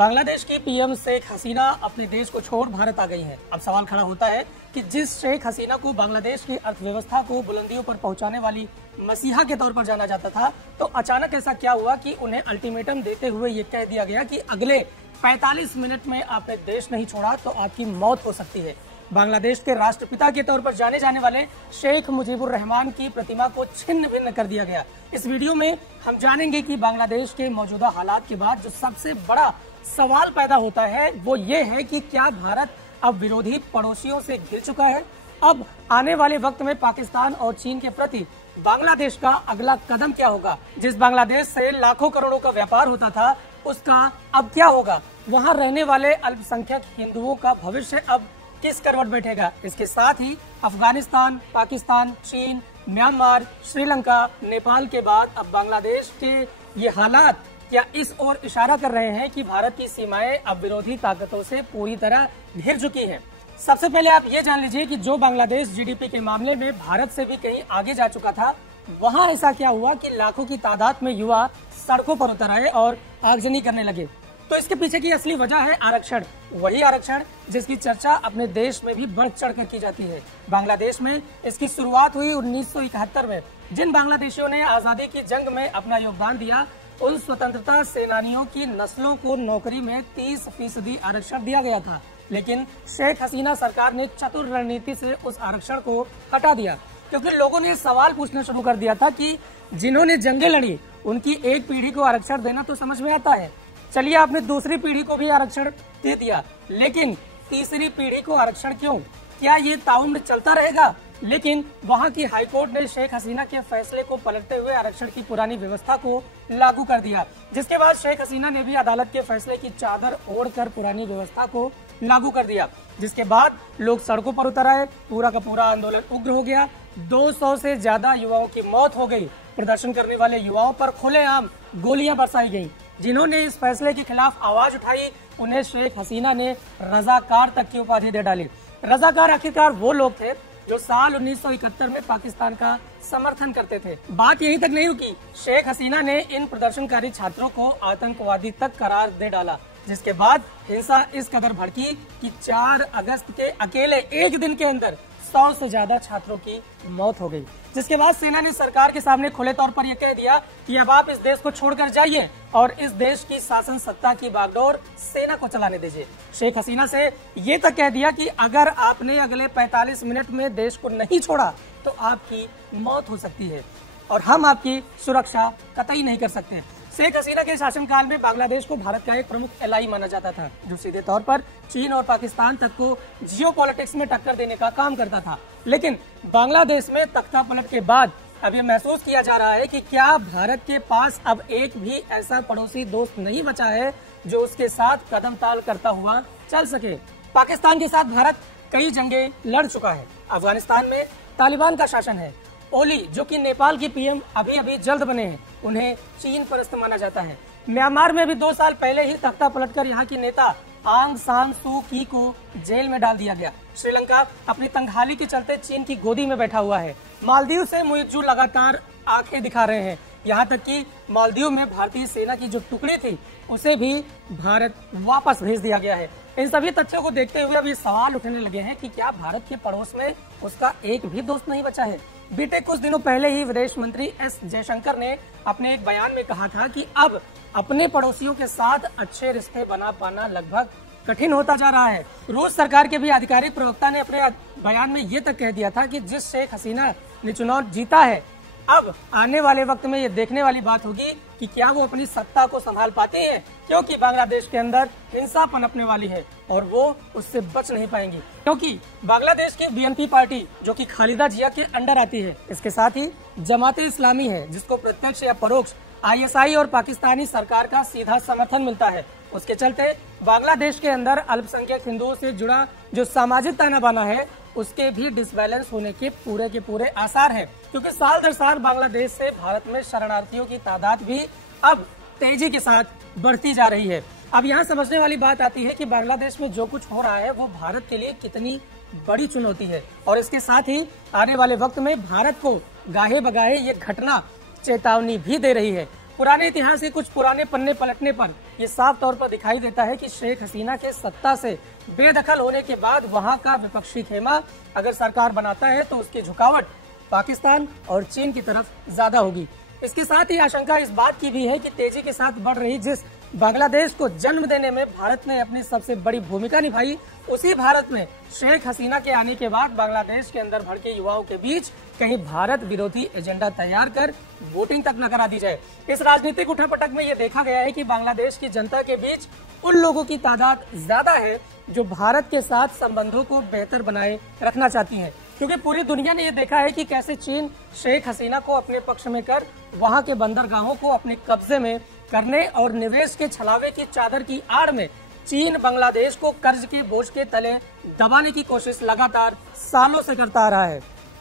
बांग्लादेश की पीएम शेख हसीना अपने देश को छोड़ भारत आ गई हैं। अब सवाल खड़ा होता है कि जिस शेख हसीना को बांग्लादेश की अर्थव्यवस्था को बुलंदियों पर पहुंचाने वाली मसीहा के तौर पर जाना जाता था, तो अचानक ऐसा क्या हुआ कि उन्हें अल्टीमेटम देते हुए ये कह दिया गया कि अगले 45 मिनट में आपने देश नहीं छोड़ा तो आपकी मौत हो सकती है। बांग्लादेश के राष्ट्रपिता के तौर पर जाने जाने वाले शेख मुजीबुर रहमान की प्रतिमा को छिन्न भिन्न कर दिया गया। इस वीडियो में हम जानेंगे कि बांग्लादेश के मौजूदा हालात के बाद जो सबसे बड़ा सवाल पैदा होता है वो ये है कि क्या भारत अब विरोधी पड़ोसियों से घिर चुका है। अब आने वाले वक्त में पाकिस्तान और चीन के प्रति बांग्लादेश का अगला कदम क्या होगा। जिस बांग्लादेश से लाखों करोड़ों का व्यापार होता था उसका अब क्या होगा। वहां रहने वाले अल्पसंख्यक हिंदुओं का भविष्य अब किस करवट बैठेगा। इसके साथ ही अफगानिस्तान, पाकिस्तान, चीन, म्यांमार, श्रीलंका, नेपाल के बाद अब बांग्लादेश के ये हालात क्या इस ओर इशारा कर रहे हैं कि भारत की सीमाएं अब विरोधी ताकतों से पूरी तरह घिर चुकी हैं। सबसे पहले आप ये जान लीजिए कि जो बांग्लादेश जीडीपी के मामले में भारत से भी कहीं आगे जा चुका था, वहां ऐसा क्या हुआ कि लाखों की तादाद में युवा सड़कों पर उतर आए और आगजनी करने लगे। तो इसके पीछे की असली वजह है आरक्षण, वही आरक्षण जिसकी चर्चा अपने देश में भी बढ़ चढ़ कर की जाती है। बांग्लादेश में इसकी शुरुआत हुई 1971 में। जिन बांग्लादेशियों ने आजादी की जंग में अपना योगदान दिया, उन स्वतंत्रता सेनानियों की नस्लों को नौकरी में 30% आरक्षण दिया गया था, लेकिन शेख हसीना सरकार ने चतुर रणनीति से उस आरक्षण को हटा दिया, क्योंकि लोगों ने सवाल पूछना शुरू कर दिया था कि जिन्होंने जंगें लड़ी उनकी एक पीढ़ी को आरक्षण देना तो समझ में आता है, चलिए आपने दूसरी पीढ़ी को भी आरक्षण दे दिया, लेकिन तीसरी पीढ़ी को आरक्षण क्यों? क्या ये ताउम्र चलता रहेगा? लेकिन वहां की हाईकोर्ट ने शेख हसीना के फैसले को पलटते हुए आरक्षण की पुरानी व्यवस्था को लागू कर दिया, जिसके बाद शेख हसीना ने भी अदालत के फैसले की चादर ओढ़कर पुरानी व्यवस्था को लागू कर दिया, जिसके बाद लोग सड़कों पर उतर आए। पूरा का पूरा आंदोलन उग्र हो गया। 200 से ज्यादा युवाओं की मौत हो गई। प्रदर्शन करने वाले युवाओं पर खुलेआम गोलियां बरसाई गयी। जिन्होंने इस फैसले के खिलाफ आवाज उठाई उन्हें शेख हसीना ने रजाकार तक की उपाधि दे डाली। रजाकार आखिरकार वो लोग थे जो साल 1971 में पाकिस्तान का समर्थन करते थे। बात यहीं तक नहीं रुकी, शेख हसीना ने इन प्रदर्शनकारी छात्रों को आतंकवादी तक करार दे डाला, जिसके बाद हिंसा इस कदर भड़की कि 4 अगस्त के अकेले एक दिन के अंदर 100 से ज्यादा छात्रों की मौत हो गई। जिसके बाद सेना ने सरकार के सामने खुले तौर पर यह कह दिया कि अब आप इस देश को छोड़कर जाइए और इस देश की शासन सत्ता की बागडोर सेना को चलाने दीजिए। शेख हसीना से ये तक कह दिया कि अगर आपने अगले 45 मिनट में देश को नहीं छोड़ा तो आपकी मौत हो सकती है और हम आपकी सुरक्षा कतई नहीं कर सकते। शेख हसीना के शासनकाल में बांग्लादेश को भारत का एक प्रमुख एलाई माना जाता था, जो सीधे तौर पर चीन और पाकिस्तान तक को जियोपॉलिटिक्स में टक्कर देने का काम करता था। लेकिन बांग्लादेश में तख्ता पलट के बाद अब ये महसूस किया जा रहा है कि क्या भारत के पास अब एक भी ऐसा पड़ोसी दोस्त नहीं बचा है जो उसके साथ कदम ताल करता हुआ चल सके। पाकिस्तान के साथ भारत कई जंगें लड़ चुका है। अफगानिस्तान में तालिबान का शासन है। ओली, जो कि नेपाल की पीएम अभी अभी जल्द बने हैं, उन्हें चीन परस्त माना जाता है। म्यांमार में भी 2 साल पहले ही तख्ता पलटकर यहाँ की नेता आंग सान सू की को जेल में डाल दिया गया। श्रीलंका अपनी तंगहाली के चलते चीन की गोदी में बैठा हुआ है। मालदीव से मुइज्जू लगातार आंखें दिखा रहे हैं। यहाँ तक कि मालदीव में भारतीय सेना की जो टुकड़ी थी उसे भी भारत वापस भेज दिया गया है। इन सभी तथ्यों को देखते हुए अब ये सवाल उठने लगे हैं कि क्या भारत के पड़ोस में उसका एक भी दोस्त नहीं बचा है। बीते कुछ दिनों पहले ही विदेश मंत्री एस जयशंकर ने अपने एक बयान में कहा था कि अब अपने पड़ोसियों के साथ अच्छे रिश्ते बना पाना लगभग कठिन होता जा रहा है। रूस सरकार के भी आधिकारिक प्रवक्ता ने अपने बयान में ये तक कह दिया था कि जिस शेख हसीना ने चुनाव जीता है, अब आने वाले वक्त में ये देखने वाली बात होगी कि क्या वो अपनी सत्ता को संभाल पाते हैं, क्योंकि बांग्लादेश के अंदर हिंसा पनपने वाली है और वो उससे बच नहीं पाएंगी। क्योंकि बांग्लादेश की बीएनपी पार्टी, जो कि खालिदा जिया के अंडर आती है, इसके साथ ही जमाते इस्लामी है, जिसको प्रत्यक्ष या परोक्ष आईएसआई और पाकिस्तानी सरकार का सीधा समर्थन मिलता है। उसके चलते बांग्लादेश के अंदर अल्पसंख्यक हिंदुओं से जुड़ा जो सामाजिक ताना बाना है उसके भी डिसबैलेंस होने के पूरे आसार हैं, क्योंकि साल दर साल बांग्लादेश से भारत में शरणार्थियों की तादाद भी अब तेजी के साथ बढ़ती जा रही है। अब यहाँ समझने वाली बात आती है कि बांग्लादेश में जो कुछ हो रहा है वो भारत के लिए कितनी बड़ी चुनौती है, और इसके साथ ही आने वाले वक्त में भारत को गाहे बगाहे ये घटना चेतावनी भी दे रही है। पुराने इतिहास के कुछ पुराने पन्ने पलटने पर यह साफ तौर पर दिखाई देता है कि शेख हसीना के सत्ता से बेदखल होने के बाद वहां का विपक्षी खेमा अगर सरकार बनाता है तो उसकी झुकावट पाकिस्तान और चीन की तरफ ज्यादा होगी। इसके साथ ही आशंका इस बात की भी है कि तेजी के साथ बढ़ रही जिस बांग्लादेश को जन्म देने में भारत ने अपनी सबसे बड़ी भूमिका निभाई, उसी भारत में शेख हसीना के आने के बाद बांग्लादेश के अंदर भड़के युवाओं के बीच कहीं भारत विरोधी एजेंडा तैयार कर वोटिंग तक न करा दी जाए। इस राजनीतिक उठापटक में ये देखा गया है कि बांग्लादेश की जनता के बीच उन लोगों की तादाद ज्यादा है जो भारत के साथ संबंधों को बेहतर बनाए रखना चाहती है, क्योंकि पूरी दुनिया ने यह देखा है कि कैसे चीन शेख हसीना को अपने पक्ष में कर वहां के बंदरगाहों को अपने कब्जे में करने और निवेश के छलावे की चादर की आड़ में चीन बांग्लादेश को कर्ज के बोझ के तले दबाने की कोशिश लगातार सालों से करता आ रहा है।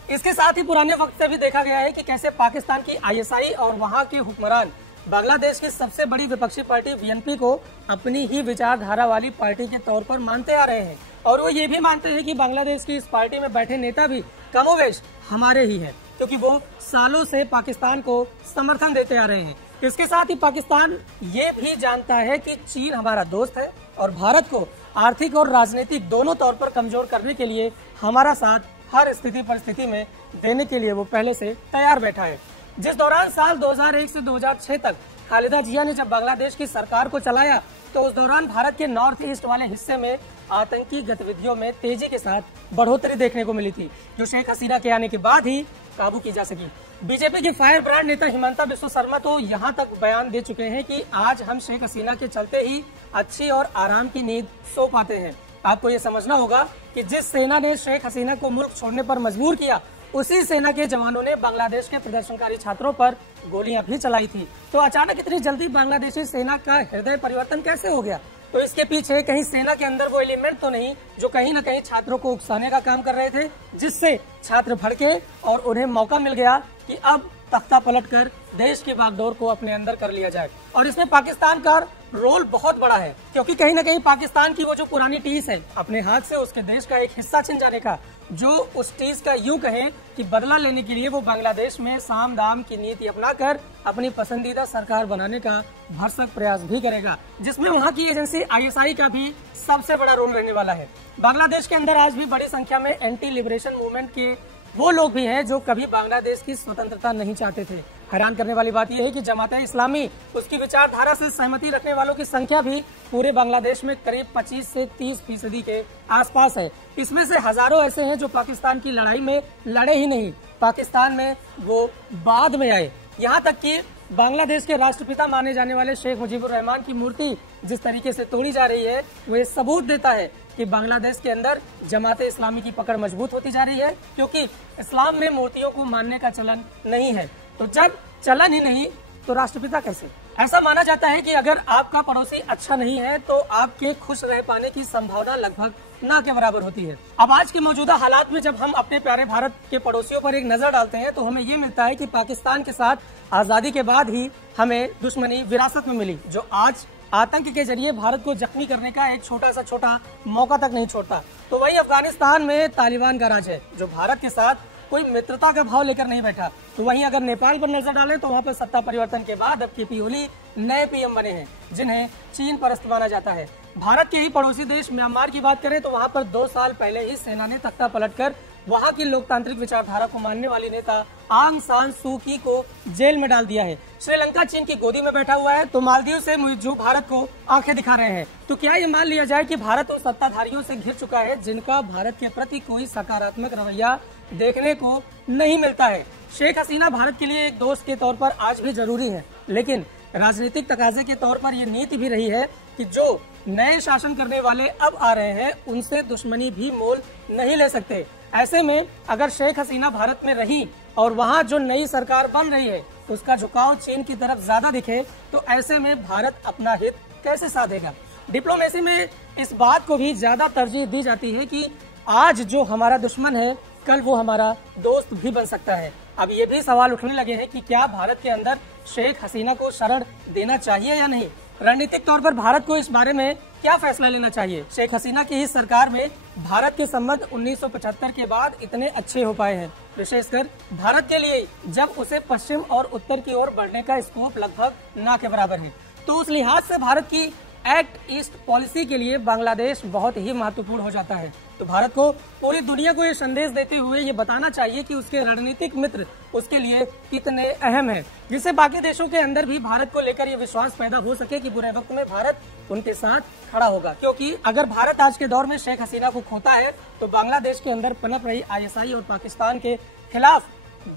इसके साथ ही पुराने वक्त से भी देखा गया है कि कैसे पाकिस्तान की आईएसआई और वहां के हुक्मरान बांग्लादेश की सबसे बड़ी विपक्षी पार्टी बीएनपी को अपनी ही विचारधारा वाली पार्टी के तौर पर मानते आ रहे हैं, और वो ये भी मानते हैं कि बांग्लादेश की इस पार्टी में बैठे नेता भी कमोवेश हमारे ही है, क्योंकि वो सालों से पाकिस्तान को समर्थन देते आ रहे हैं। इसके साथ ही पाकिस्तान ये भी जानता है कि चीन हमारा दोस्त है और भारत को आर्थिक और राजनीतिक दोनों तौर पर कमजोर करने के लिए हमारा साथ हर स्थिति परिस्थिति में देने के लिए वो पहले से तैयार बैठा है। जिस दौरान साल 2001 से 2006 तक खालिदा जिया ने जब बांग्लादेश की सरकार को चलाया, तो उस दौरान भारत के नॉर्थ ईस्ट वाले हिस्से में आतंकी गतिविधियों में तेजी के साथ बढ़ोतरी देखने को मिली थी, जो शेख हसीना के आने के बाद ही काबू की जा सकी। बीजेपी के फायर ब्रांड नेता हिमंता बिस्वा शर्मा तो यहाँ तक बयान दे चुके हैं कि आज हम शेख हसीना के चलते ही अच्छी और आराम की नींद सो पाते हैं। आपको ये समझना होगा कि जिस सेना ने शेख हसीना को मुल्क छोड़ने पर मजबूर किया, उसी सेना के जवानों ने बांग्लादेश के प्रदर्शनकारी छात्रों पर गोलियां भी चलाई थी। तो अचानक इतनी जल्दी बांग्लादेशी सेना का हृदय परिवर्तन कैसे हो गया? तो इसके पीछे कहीं सेना के अंदर वो एलिमेंट तो नहीं जो कहीं न कहीं छात्रों को उकसाने का काम कर रहे थे, जिससे छात्र भड़के और उन्हें मौका मिल गया कि अब तख्ता पलटकर देश की बागडोर को अपने अंदर कर लिया जाए। और इसमें पाकिस्तान का रोल बहुत बड़ा है, क्योंकि कहीं न कहीं पाकिस्तान की वो जो पुरानी टीस है अपने हाथ से उसके देश का एक हिस्सा छिन जाने का, जो उस टीस का यूं कहें कि बदला लेने के लिए वो बांग्लादेश में साम दाम की नीति अपनाकर अपनी पसंदीदा सरकार बनाने का भरसक प्रयास भी करेगा, जिसमें वहां की एजेंसी आईएसआई का भी सबसे बड़ा रोल रहने वाला है। बांग्लादेश के अंदर आज भी बड़ी संख्या में एंटी लिबरेशन मूवमेंट के वो लोग भी हैं जो कभी बांग्लादेश की स्वतंत्रता नहीं चाहते थे। हैरान करने वाली बात यह है कि जमात इस्लामी उसकी विचारधारा से सहमति रखने वालों की संख्या भी पूरे बांग्लादेश में करीब 25 से 30% के आसपास है। इसमें से हजारों ऐसे हैं जो पाकिस्तान की लड़ाई में लड़े ही नहीं, पाकिस्तान में वो बाद में आए। यहाँ तक कि बांग्लादेश के राष्ट्रपिता माने जाने वाले शेख मुजीबुर रहमान की मूर्ति जिस तरीके से तोड़ी जा रही है, वो ये सबूत देता है कि बांग्लादेश के अंदर जमात इस्लामी की पकड़ मजबूत होती जा रही है, क्योंकि इस्लाम में मूर्तियों को मानने का चलन नहीं है। तो जब चलन ही नहीं तो राष्ट्रपिता कैसे? ऐसा माना जाता है कि अगर आपका पड़ोसी अच्छा नहीं है तो आपके खुश रह पाने की संभावना लगभग ना के बराबर होती है। अब आज के मौजूदा हालात में जब हम अपने प्यारे भारत के पड़ोसियों पर एक नजर डालते हैं तो हमें ये मिलता है कि पाकिस्तान के साथ आजादी के बाद ही हमें दुश्मनी विरासत में मिली, जो आज आतंक के जरिए भारत को जख्मी करने का एक छोटा मौका तक नहीं छोड़ता। तो वही अफगानिस्तान में तालिबान का राज है, जो भारत के साथ कोई मित्रता का भाव लेकर नहीं बैठा। तो वहीं अगर नेपाल पर नजर डालें तो वहां पर सत्ता परिवर्तन के बाद अब केपी ओली नए पीएम बने हैं, जिन्हें चीन परस्त माना जाता है। भारत के ही पड़ोसी देश म्यांमार की बात करें तो वहां पर 2 साल पहले ही सेना ने तख्ता पलटकर वहां की लोकतांत्रिक विचारधारा को मानने वाली नेता आंग सान सू की को जेल में डाल दिया है। श्रीलंका चीन की गोदी में बैठा हुआ है, तो मालदीव से जो भारत को आंखें दिखा रहे हैं। तो क्या ये मान लिया जाए कि भारत उन सत्ताधारियों से घिर चुका है जिनका भारत के प्रति कोई सकारात्मक रवैया देखने को नहीं मिलता है? शेख हसीना भारत के लिए एक दोस्त के तौर पर आज भी जरूरी है, लेकिन राजनीतिक तकाजे के तौर पर यह नीति भी रही है कि जो नए शासन करने वाले अब आ रहे हैं उनसे दुश्मनी भी मोल नहीं ले सकते। ऐसे में अगर शेख हसीना भारत में रही और वहां जो नई सरकार बन रही है उसका झुकाव चीन की तरफ ज्यादा दिखे, तो ऐसे में भारत अपना हित कैसे साधेगा? डिप्लोमेसी में इस बात को भी ज्यादा तरजीह दी जाती है कि आज जो हमारा दुश्मन है कल वो हमारा दोस्त भी बन सकता है। अब ये भी सवाल उठने लगे हैं कि क्या भारत के अंदर शेख हसीना को शरण देना चाहिए या नहीं। रणनीतिक तौर पर भारत को इस बारे में क्या फैसला लेना चाहिए? शेख हसीना की इस सरकार में भारत के संबंध 1975 के बाद इतने अच्छे हो पाए हैं, विशेषकर भारत के लिए, जब उसे पश्चिम और उत्तर की ओर बढ़ने का स्कोप लगभग ना के बराबर है। तो उस लिहाज से भारत की एक्ट ईस्ट पॉलिसी के लिए बांग्लादेश बहुत ही महत्वपूर्ण हो जाता है। तो भारत को पूरी दुनिया को ये संदेश देते हुए ये बताना चाहिए कि उसके रणनीतिक मित्र उसके लिए कितने अहम हैं, जिससे बाकी देशों के अंदर भी भारत को लेकर ये विश्वास पैदा हो सके कि बुरे वक्त में भारत उनके साथ खड़ा होगा। क्योंकि अगर भारत आज के दौर में शेख हसीना को खोता है तो बांग्लादेश के अंदर पनप रही ISI और पाकिस्तान के खिलाफ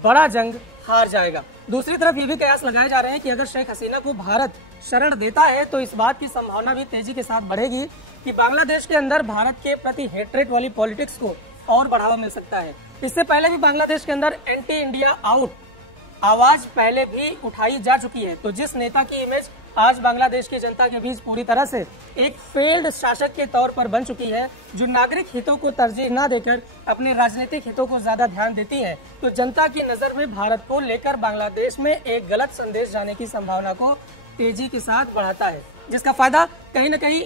बड़ा जंग हार जाएगा। दूसरी तरफ ये भी कयास लगाए जा रहे हैं कि अगर शेख हसीना को भारत शरण देता है तो इस बात की संभावना भी तेजी के साथ बढ़ेगी कि बांग्लादेश के अंदर भारत के प्रति हेट्रेट वाली पॉलिटिक्स को और बढ़ावा मिल सकता है। इससे पहले भी बांग्लादेश के अंदर एंटी इंडिया आउट आवाज पहले भी उठाई जा चुकी है। तो जिस नेता की इमेज आज बांग्लादेश की जनता के बीच पूरी तरह से एक फेल्ड शासक के तौर पर बन चुकी है, जो नागरिक हितों को तरजीह न देकर अपने राजनीतिक हितों को ज्यादा ध्यान देती है, तो जनता की नजर में भारत को लेकर बांग्लादेश में एक गलत संदेश जाने की संभावना को तेजी के साथ बढ़ाता है, जिसका फायदा कहीं न कहीं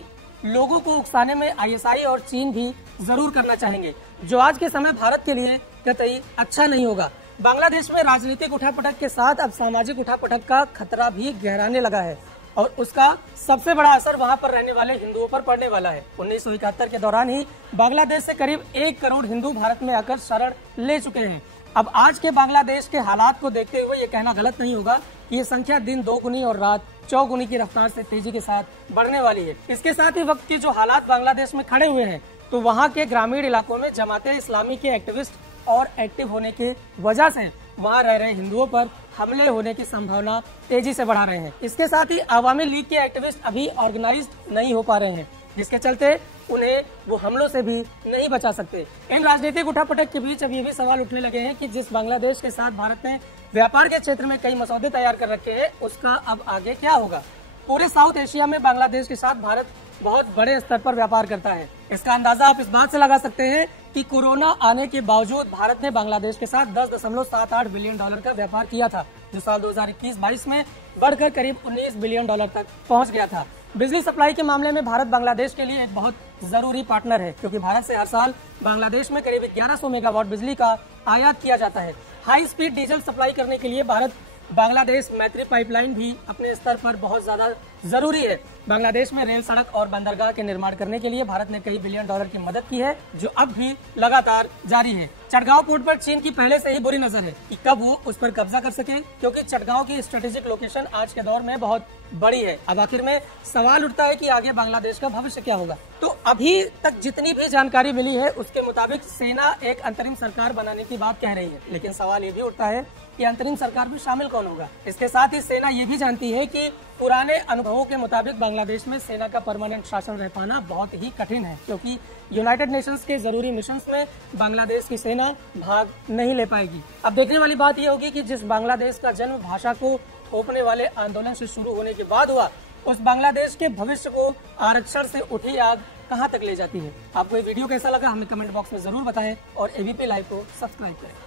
लोगों को उकसाने में ISI और चीन भी जरूर करना चाहेंगे, जो आज के समय भारत के लिए कतई अच्छा नहीं होगा। बांग्लादेश में राजनीतिक उठापटक के साथ अब सामाजिक उठापटक का खतरा भी गहराने लगा है और उसका सबसे बड़ा असर वहां पर रहने वाले हिंदुओं पर पड़ने वाला है। 1971 के दौरान ही बांग्लादेश से करीब 1 करोड़ हिंदू भारत में आकर शरण ले चुके हैं। अब आज के बांग्लादेश के हालात को देखते हुए ये कहना गलत नहीं होगा कि ये संख्या दिन दोगुनी और रात चौगुनी की रफ्तार से तेजी के साथ बढ़ने वाली है। इसके साथ ही वक्त की जो हालात बांग्लादेश में खड़े हुए हैं, तो वहाँ के ग्रामीण इलाकों में जमाते इस्लामी के एक्टिविस्ट और एक्टिव होने की वजह से वहाँ रह रहे हिंदुओं पर हमले होने की संभावना तेजी से बढ़ा रहे हैं। इसके साथ ही अवामी लीग के एक्टिविस्ट अभी ऑर्गेनाइज्ड नहीं हो पा रहे हैं, जिसके चलते उन्हें वो हमलों से भी नहीं बचा सकते। इन राजनीतिक उठापटक के बीच अब ये भी सवाल उठने लगे हैं कि जिस बांग्लादेश के साथ भारत ने व्यापार के क्षेत्र में कई मसौदे तैयार कर रखे हैं, उसका अब आगे क्या होगा। पूरे साउथ एशिया में बांग्लादेश के साथ भारत बहुत बड़े स्तर पर व्यापार करता है। इसका अंदाजा आप इस बात से लगा सकते हैं कि कोरोना आने के बावजूद भारत ने बांग्लादेश के साथ $10.78 बिलियन का व्यापार किया था, जो साल 2021-22 में बढ़कर करीब $19 बिलियन तक पहुंच गया था। बिजली सप्लाई के मामले में भारत बांग्लादेश के लिए एक बहुत जरूरी पार्टनर है, क्योंकि भारत से हर साल बांग्लादेश में करीब 1100 मेगावाट बिजली का आयात किया जाता है। हाई स्पीड डीजल सप्लाई करने के लिए भारत बांग्लादेश मैत्री पाइपलाइन भी अपने स्तर पर बहुत ज्यादा जरूरी है। बांग्लादेश में रेल, सड़क और बंदरगाह के निर्माण करने के लिए भारत ने कई बिलियन डॉलर की मदद की है, जो अब भी लगातार जारी है। चटगांव पोर्ट पर चीन की पहले से ही बुरी नजर है कि कब वो उस पर कब्जा कर सके, क्योंकि चटगांव की स्ट्रेटेजिक लोकेशन आज के दौर में बहुत बड़ी है। अब आखिर में सवाल उठता है कि आगे बांग्लादेश का भविष्य क्या होगा। तो अभी तक जितनी भी जानकारी मिली है उसके मुताबिक सेना एक अंतरिम सरकार बनाने की बात कह रही है, लेकिन सवाल ये भी उठता है कि अंतरिम सरकार में शामिल कौन होगा। इसके साथ ही सेना ये भी जानती है कि पुराने अनुभवों के मुताबिक बांग्लादेश में सेना का परमानेंट शासन रह पाना बहुत ही कठिन है, क्योंकि यूनाइटेड नेशंस के जरूरी मिशंस में बांग्लादेश की सेना भाग नहीं ले पाएगी। अब देखने वाली बात यह होगी कि जिस बांग्लादेश का जन्म भाषा को थोपने वाले आंदोलन से शुरू होने के बाद हुआ, उस बांग्लादेश के भविष्य को आरक्षण से उठी आग कहां तक ले जाती है। आपको ये वीडियो कैसा लगा हमें कमेंट बॉक्स में जरूर बताएं और ABP लाइव को सब्सक्राइब करें।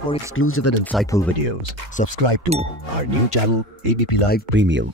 For exclusive and insightful videos, subscribe to our new channel ABP Live Premium.